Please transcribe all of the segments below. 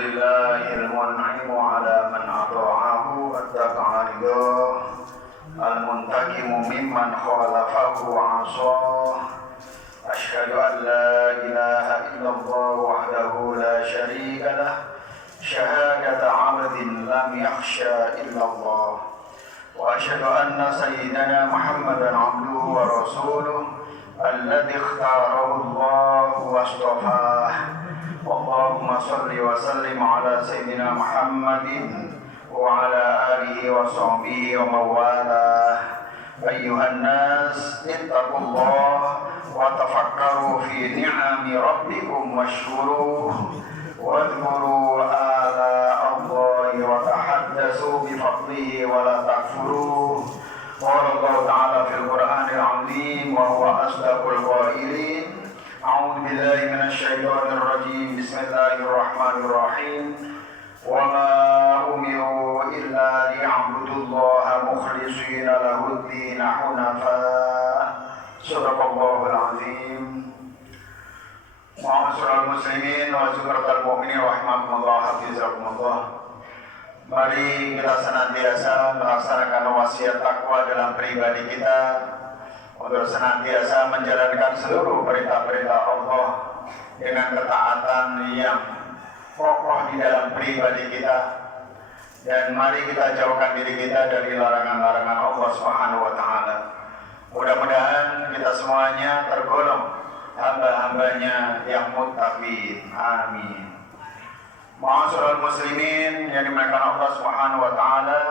لله المنعم على من أطاعه واتبع رضاه المنتقم ممن خالفه وعصاه أشهد أن لا إله إلا الله وحده لا شريك له شهادة عبد لم يخشى إلا الله وأشهد أن سيدنا محمدا عبده ورسوله الذي اختاره الله واصطفاه اللهم صل وسلم على سيدنا محمد وعلى آله وصحبه ومن والاه أيها الناس اتقوا الله وتفكروا في نعم ربكم واشكروه واذكروا آلاء الله وتحدثوا بفضله ولا تكفروه قال الله تعالى في القرآن العظيم وهو أصدق القائلين أعوذ بالله من الشيطان الرجيم بسم الله الرحمن الرحيم وما أمروا إلا ليعبدوا الله مخلصين له الدين حنفاء صدق الله العظيم Ma'asyiral muslimin wa syukratal mu'minin rahimakumullah hafizakumullah. Mari kita senantiasa melaksanakan wasiat takwa dalam pribadi kita untuk senantiasa menjalankan seluruh perintah-perintah Allah dengan ketaatan yang kokoh di dalam pribadi kita, dan mari kita jauhkan diri kita dari larangan-larangan Allah Subhanahu wa taala. Mudah-mudahan kita semuanya tergolong hamba-hambanya yang muttaqin. Amin. Ma'asyiral muslimin yang dimuliakan Allah Subhanahu wa taala,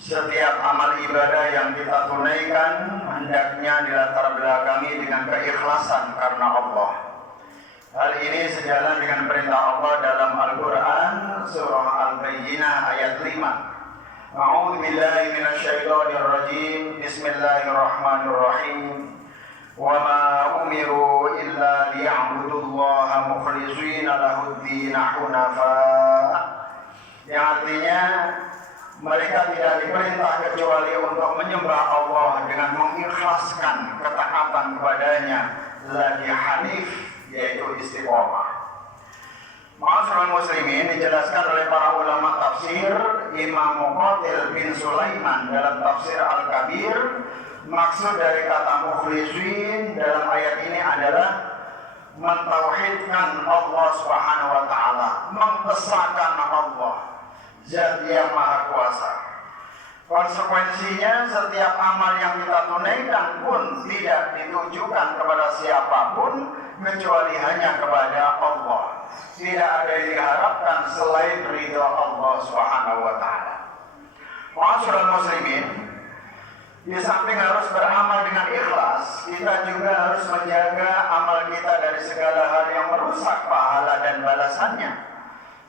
setiap amal ibadah yang kita tunaikan hendaknya dilatar belakangi dengan keikhlasan karena Allah. Hal ini sejalan dengan perintah Allah dalam Al-Quran surah Al-Bayyinah ayat 5. A'udzu billahi minasyaitonir rajim. Bismillahirrahmanirrahim. Wa ma umiru illa liya'budullaha mukhlishina lahud-din hunafa. Yang artinya mereka tidak diperintah kecuali untuk menyembah Allah dengan mengikhlaskan ketaatan kepadanya, lagi hanif, yaitu istiqomah. Ma'asyiral muslimin, dijelaskan oleh para ulama tafsir Imam Muqatil bin Sulaiman dalam tafsir Al-Kabir. Maksud dari kata mukhlisin dalam ayat ini adalah mentauhidkan Allah Subhanahu wa taala, mengesahkan Allah, Zat yang Maha Kuasa. Konsekuensinya setiap amal yang kita tunaikan pun tidak ditujukan kepada siapapun kecuali hanya kepada Allah. Tidak ada yang diharapkan selain ridha Allah Subhanahu wa taala. Ma'asyiral muslimin, di samping harus beramal dengan ikhlas, kita juga harus menjaga amal kita dari segala hal yang merusak pahala dan balasannya.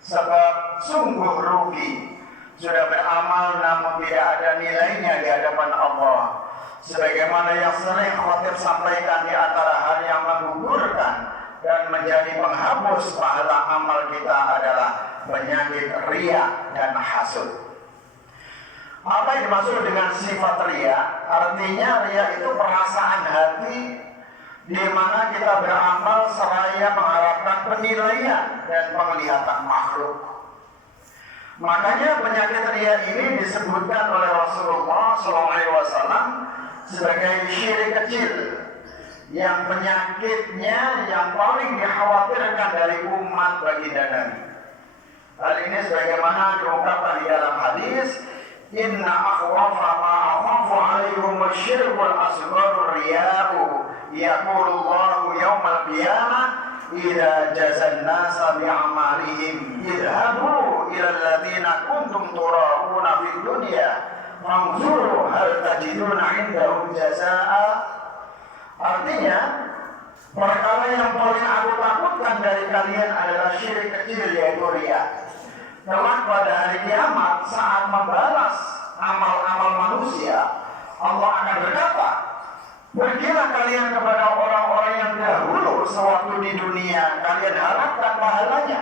Sebab sungguh rugi sudah beramal namun tidak ada nilainya di hadapan Allah. Sebagaimana yang sering khatib sampaikan, di antara hal yang menggugurkan dan menjadi penghapus pahala amal kita adalah penyakit riya dan hasud. Apa yang dimaksud dengan sifat riya? Artinya riya itu perasaan hati di mana kita beramal seraya mengharapkan penilaian dan penglihatan makhluk. Makanya penyakit riya ini disebutkan oleh Rasulullah SAW sebagai syirik kecil, yang penyakitnya yang paling dikhawatirkan dari umat baginda Nabi. Hal ini sebagaimana diungkapkan di dalam hadis, Inna akhwafa ma akhafu alaikum wasyirkul asgharur riya'u yaqulullahu yawmal qiyamah idza jazan nasa bi'amalihim idhabu ila alladhina kuntum tura'una fid dunya fanzuru hal tajiduna indahum jazaa'a. Artinya, perkara yang paling aku takutkan dari kalian adalah syirik kecil, yaitu riya. Kelak pada hari kiamat saat membalas amal-amal manusia, Allah akan berkata, pergilah kalian kepada orang-orang yang dahulu sewaktu di dunia kalian harapkan pahalanya.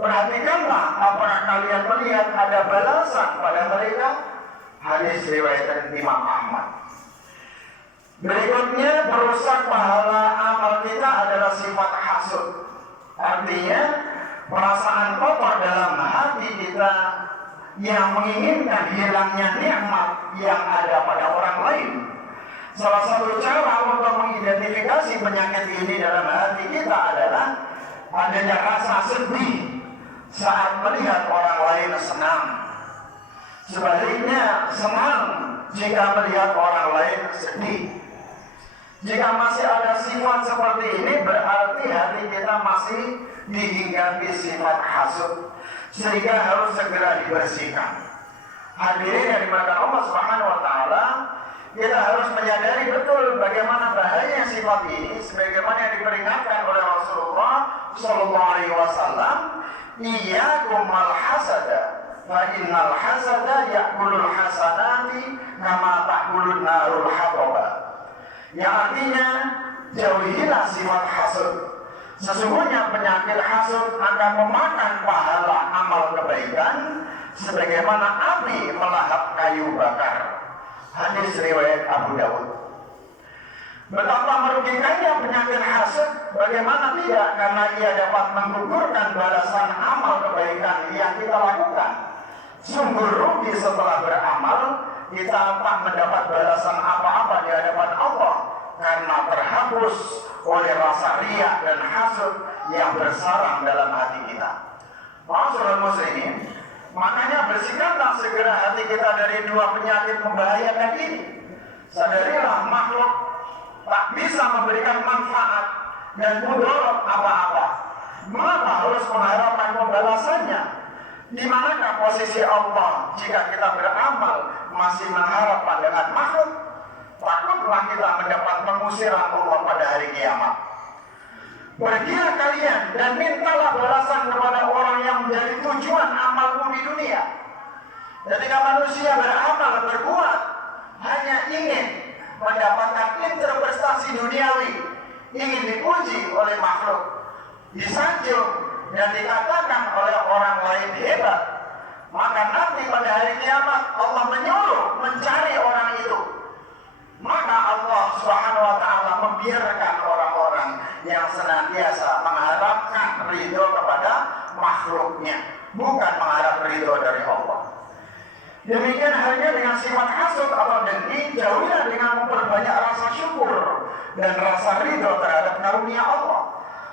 Perhatikanlah apakah kalian melihat ada balasan pada mereka. Hadis riwayat Imam Ahmad. Berikutnya, perusak pahala amal kita adalah sifat hasud. Artinya perasaan kotor dalam hati kita yang menginginkan hilangnya nikmat yang ada pada orang lain. Salah satu cara untuk mengidentifikasi penyakit ini dalam hati kita adalah adanya rasa sedih saat melihat orang lain senang. Sebaliknya, senang jika melihat orang lain sedih. Jika masih ada sifat seperti ini, berarti hati kita masih dihinggapi sifat hasud, sehingga harus segera dibersihkan. Hadirin yang dimuliakan Allah Subhanahu wa taala, kita harus menyadari betul bagaimana bahaya sifat ini, sebagaimana yang diperingatkan oleh Rasulullah sallallahu alaihi wasallam, iyyakum mal hasada fa innal hasada ya'kulul hasanati kama ta'kulun narul hataba. Yang artinya, jauhilah sifat hasud. Sesungguhnya penyakit hasud akan memakan pahala amal kebaikan sebagaimana api melahap kayu bakar. Hadis riwayat Abu Dawud. Betapa merugikannya penyakit hasud, bagaimana tidak, karena ia dapat menggugurkan balasan amal kebaikan yang kita lakukan. Sungguh rugi setelah beramal, kita tak mendapat balasan apa-apa di hadapan Allah karena terhapus oleh rasa riya dan hasud yang bersarang dalam hati kita. Ma'asyiral muslimin, makanya bersihkanlah segera hati kita dari dua penyakit membahayakan ini. Sadarilah makhluk tak bisa memberikan manfaat dan mudarat apa-apa. Mengapa harus mengharapkan pembalasannya? Di manakah posisi Allah jika kita beramal masih mengharap pandangan makhluk? Takutlah kita mendapat pengusiran Allah pada hari kiamat. Pergilah kalian dan mintalah balasan kepada orang yang menjadi tujuan amalmu di dunia. Ketika manusia beramal berbuat hanya ingin mendapatkan interpretasi duniawi, ingin dipuji oleh makhluk, disanjung dan dikatakan oleh orang lain hebat, maka nanti pada hari kiamat Allah menyuruh mencari orang itu. Maka Allah Subhanahu wa taala membiarkan orang-orang yang senantiasa mengharapkan ridho kepada makhluknya, bukan mengharap ridho dari Allah. Demikian halnya dengan sifat hasud atau dengki, jauhilah dengan memperbanyak rasa syukur dan rasa ridho terhadap karunia Allah.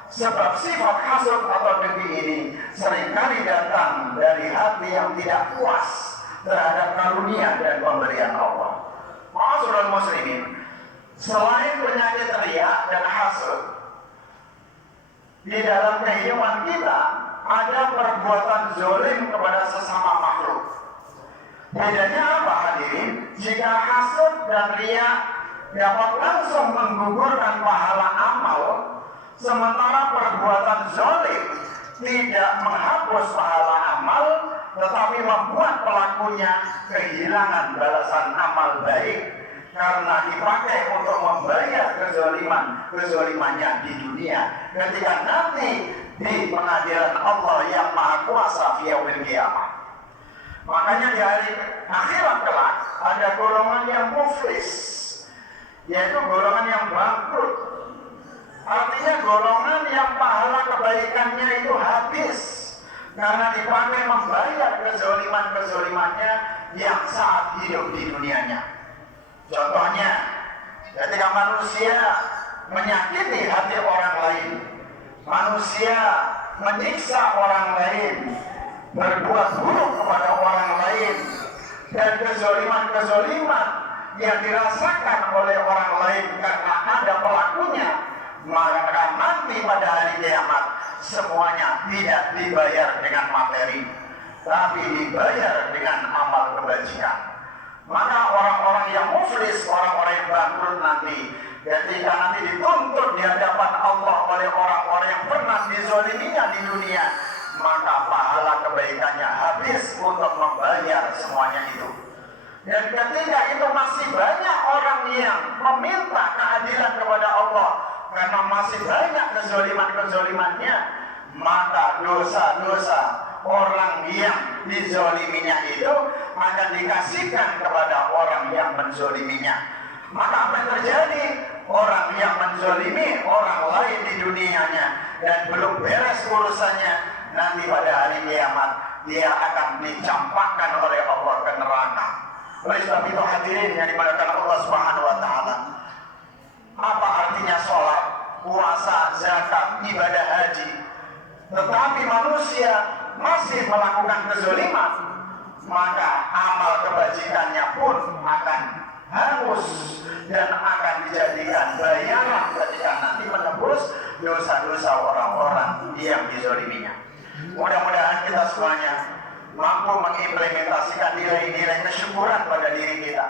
Sebab sifat hasud atau dengki ini seringkali datang dari hati yang tidak puas terhadap karunia dan pemberian Allah. Ma'asyiral muslimin, selain penyakit riya dan hasud, di dalam kehidupan kita ada perbuatan zalim kepada sesama makhluk. Bedanya apa hadirin? Jika hasud dan riya dapat langsung menggugurkan pahala amal, sementara perbuatan zalim tidak menghapus pahala amal, tetapi membuat pelakunya kehilangan balasan amal baik karena dipakai untuk membayar kezalimannya di dunia ketika nanti di pengadilan Allah yang Maha Kuasa fi yaumil qiyamah. Makanya di hari akhirat kelak ada golongan yang muflis, yaitu golongan yang bangkrut. Artinya golongan yang pahala kebaikannya itu habis karena dipakai membayar kezalimannya yang saat hidup di dunianya. Contohnya, ketika manusia menyakiti hati orang lain, manusia menyiksa orang lain, berbuat buruk kepada orang lain, dan kezaliman yang dirasakan oleh orang lain karena ada pelakunya, maka nanti pada hari kiamat semuanya tidak dibayar dengan materi, tapi dibayar dengan amal kebajikan. Maka orang-orang yang muflis, orang-orang yang bangkrut nanti, ketika nanti dituntut di hadapan Allah oleh orang-orang yang pernah dizaliminya di dunia, maka pahala kebaikannya habis untuk membayar semuanya itu. Dan ketika itu masih banyak orang yang meminta keadilan kepada Allah karena masih banyak kezalimannya, maka dosa-dosa orang yang dizaliminya itu akan dikasihkan kepada orang yang menzaliminya. Maka apa yang terjadi? Orang yang menzalimi orang lain di dunianya dan belum beres urusannya, nanti pada hari kiamat dia akan dicampakkan oleh Allah ke neraka. Oleh sebab itu hadirin yang dimuliakan Allah Subhanahu wa taala, apa artinya sholat, puasa, zakat, ibadah haji, tetapi manusia masih melakukan kezaliman, maka amal kebajikannya pun akan hangus dan akan dijadikan bayaran ketika nanti menebus dosa-dosa orang-orang yang dizaliminya. Mudah-mudahan kita semuanya mampu mengimplementasikan nilai-nilai kesyukuran pada diri kita.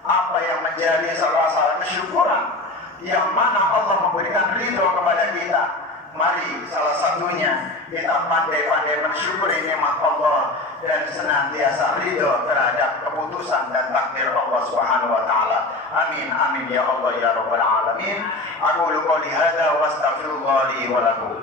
Apa yang menjadi salah kesyukuran yang mana Allah memberikan ridho kepada kita. Mari salah satunya kita pandai-pandai mensyukuri nikmat Allah dan senantiasa ridho terhadap keputusan dan takdir Allah Subhanahu wa taala. Amin amin ya Allah ya rabbal alamin. Aqulu qouli hadza wa astaghfirullah li wa lakum.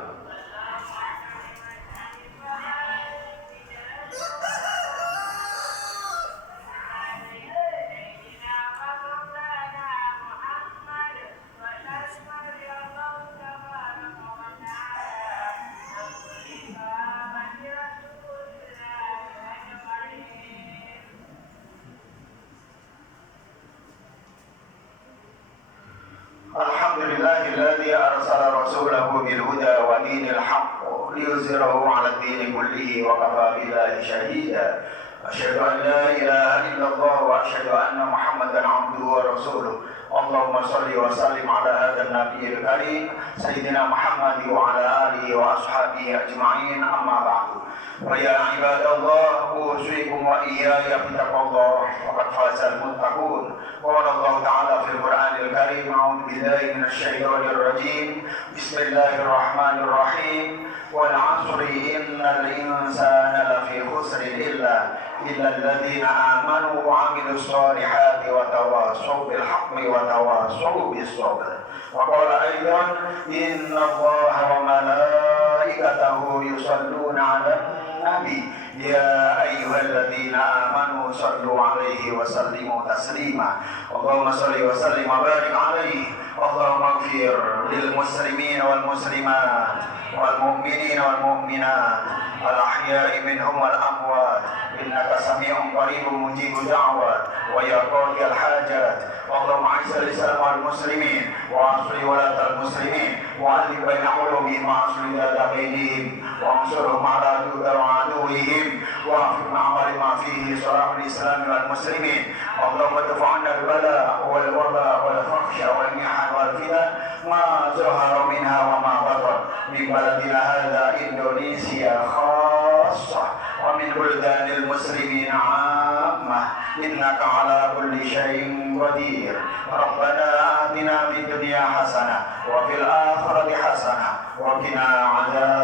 Alhamdulillahilladzi arsala rasulahu bil huda wa dinil haqq liyuzhirahu 'ala ad-din kullihi wa kafa billahi shahida. Asyhadu an la ilaha illallah wa asyhadu anna Muhammadan 'abduhu wa rasuluh. Allahumma shalli wa sallim 'ala hadzal nabiyil karim sayyidina Muhammad wa 'ala alihi wa ashabihi ajma'in. Amma ba'du. Wa ya ibadallah usikum wa iyaya bittaqwallah faqad fazal muttaqun. Qala Allah ta'ala fil Qur'anil Karim a'udzu billahi minasyaitonir rajim. Bismillahirrahmanirrahim. Wal 'asri innal insana lafi khusrin illa alladzina amanu wa 'amilus solihati wa tawassaw bil haqqi wa tawassaw bis sabr. Wa qala aidan innallaha wa malaikatahu yusalluna 'alan nabi ya ayyuhalladzina amanu sallu 'alaihi wa sallimu taslima. Allahumma shalli wa sallim wa barik 'alaihi. Allahumma ighfir lil muslimin wal muslimat wal mu'minin wal mu'minat al ahya'i minhum wal amwat innaka sami'un qaribun mujibud da'wat wa ya qadiyal hajat. Allahumma a'izz al-islam wal muslimin wa asli walatal muslimin wa alif baina qulubihim wa asli data bainihim wa ansurhum ala aduwwihim wa afiq ma'amali ma fihi salahul islam wal muslimin. Allahumma dafa'na al-bala wal waba wal fakhsha wal mihan wal fitan ma zahara minha wa ma batan min baladina hadha Indonesia khassah wa min buldanil muslimin 'ammah innaka ala kulli syai'in qadir. Rabbana atina fid dunya hasanah wa fil akhirati hasanah wa qina 'adzaban